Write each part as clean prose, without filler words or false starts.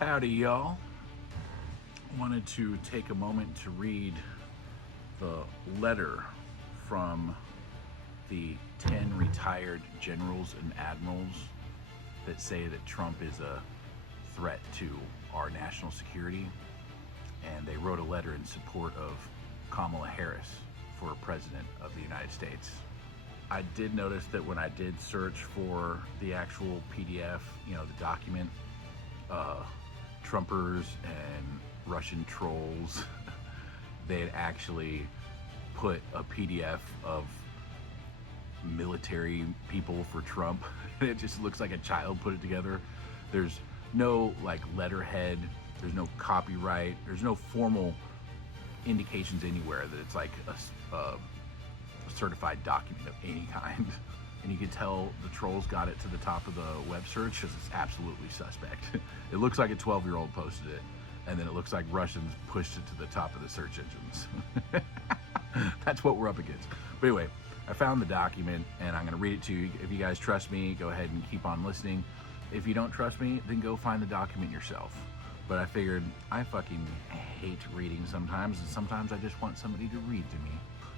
Howdy, y'all. Wanted to take a moment to read the letter from the 10 retired generals and admirals that say that Trump is a threat to our national security. And they wrote a letter in support of Kamala Harris for President of the United States. I did notice that when I did search for the actual PDF, the document, Trumpers and Russian trolls, they had actually put a PDF of military people for Trump. It just looks like a child put it together. There's no letterhead, there's no copyright, there's no formal indications anywhere that it's like a certified document of any kind. And you can tell the trolls got it to the top of the web search because it's absolutely suspect. It looks like a 12-year-old posted it, and then it looks like Russians pushed it to the top of the search engines. That's what we're up against. But anyway, I found the document, and I'm going to read it to you. If you guys trust me, go ahead and keep on listening. If you don't trust me, then go find the document yourself. But I figured I fucking hate reading sometimes, and sometimes I just want somebody to read to me.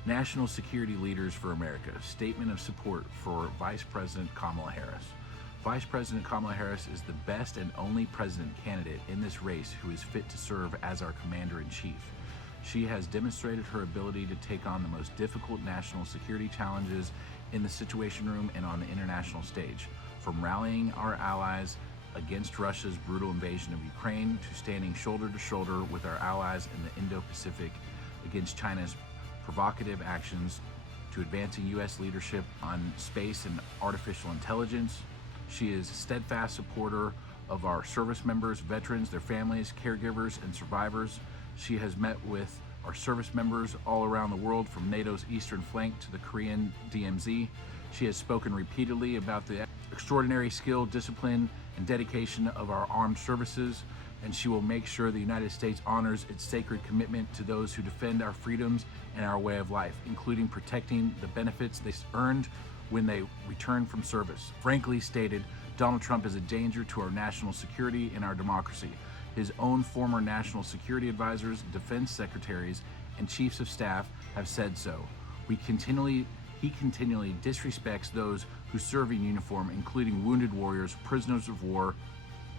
National Security Leaders for America, Statement of Support for Vice President Kamala Harris. Vice President Kamala Harris is the best and only president candidate in this race who is fit to serve as our commander-in-chief. She has demonstrated her ability to take on the most difficult national security challenges in the Situation Room and on the international stage, from rallying our allies against Russia's brutal invasion of Ukraine to standing shoulder to shoulder with our allies in the Indo-Pacific against China's provocative actions, to advancing U.S. leadership on space and artificial intelligence. She is a steadfast supporter of our service members, veterans, their families, caregivers, and survivors. She has met with our service members all around the world, from NATO's eastern flank to the Korean DMZ. She has spoken repeatedly about the extraordinary skill, discipline, and dedication of our armed services, and she will make sure the United States honors its sacred commitment to those who defend our freedoms and our way of life, including protecting the benefits they earned when they return from service. Frankly stated, Donald Trump is a danger to our national security and our democracy. His own former national security advisors, defense secretaries, and chiefs of staff have said so. He continually disrespects those who serve in uniform, including wounded warriors, prisoners of war,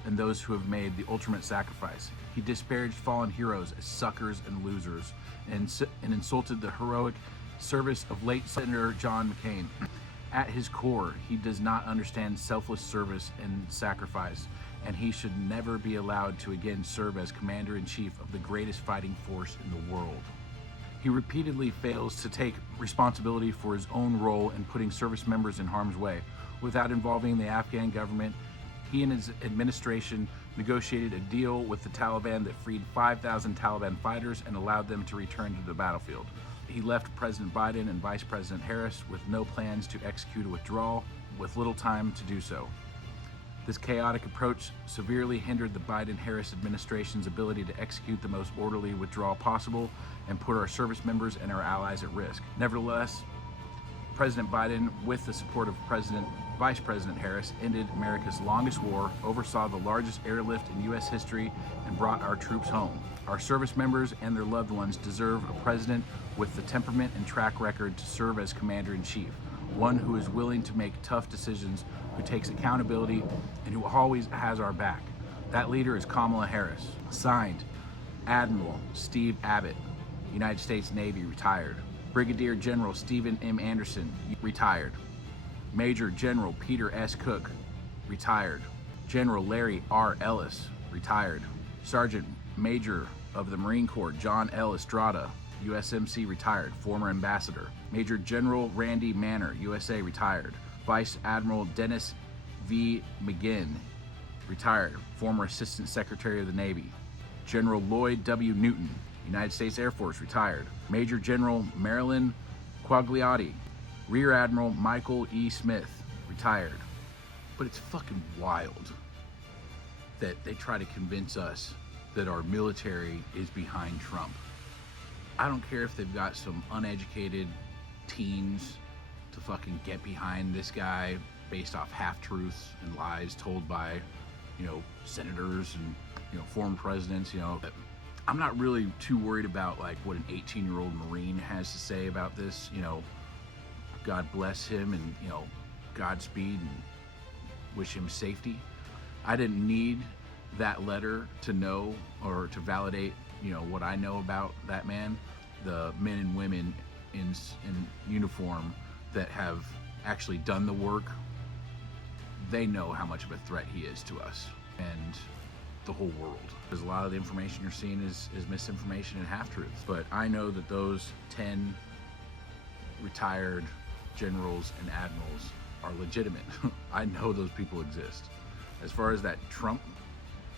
and those who have made the ultimate sacrifice. He disparaged fallen heroes as suckers and losers, and insulted the heroic service of late Senator John McCain. At his core, he does not understand selfless service and sacrifice, and he should never be allowed to again serve as commander-in-chief of the greatest fighting force in the world. He repeatedly fails to take responsibility for his own role in putting service members in harm's way. Without involving the Afghan government, he and his administration negotiated a deal with the Taliban that freed 5,000 Taliban fighters and allowed them to return to the battlefield. He left President Biden and Vice President Harris with no plans to execute a withdrawal, with little time to do so. This chaotic approach severely hindered the Biden-Harris administration's ability to execute the most orderly withdrawal possible and put our service members and our allies at risk. Nevertheless, President Biden, with the support of Vice President Harris, ended America's longest war, oversaw the largest airlift in U.S. history, and brought our troops home. Our service members and their loved ones deserve a president with the temperament and track record to serve as commander-in-chief, one who is willing to make tough decisions, who takes accountability, and who always has our back. That leader is Kamala Harris. Signed, Admiral Steve Abbott, United States Navy, retired. Brigadier General Stephen M. Anderson, retired. Major General Peter S. Cook, retired. General Larry R. Ellis, retired. Sergeant Major of the Marine Corps John L. Estrada, USMC, retired, former ambassador. Major General Randy Manner, USA, retired. Vice Admiral Dennis V. McGinn, retired, former Assistant Secretary of the Navy. General Lloyd W. Newton, United States Air Force, retired. Major General Marilyn Quagliotti. Rear Admiral Michael E. Smith, retired. But it's fucking wild that they try to convince us that our military is behind Trump. I don't care if they've got some uneducated teens to fucking get behind this guy based off half-truths and lies told by, senators and former presidents, but I'm not really too worried about like what an 18-year-old Marine has to say about this. God bless him, and Godspeed, and wish him safety. I didn't need that letter to know or to validate, what I know about that man. The men and women in uniform that have actually done the work, they know how much of a threat he is to us and the whole world. Because a lot of the information you're seeing is misinformation and half-truths. But I know that those 10 retired generals and admirals are legitimate. I know those people exist. As far as that Trump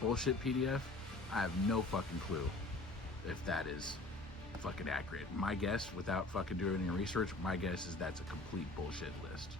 bullshit PDF, I have no fucking clue if that is fucking accurate. My guess, without fucking doing any research, my guess is that's a complete bullshit list.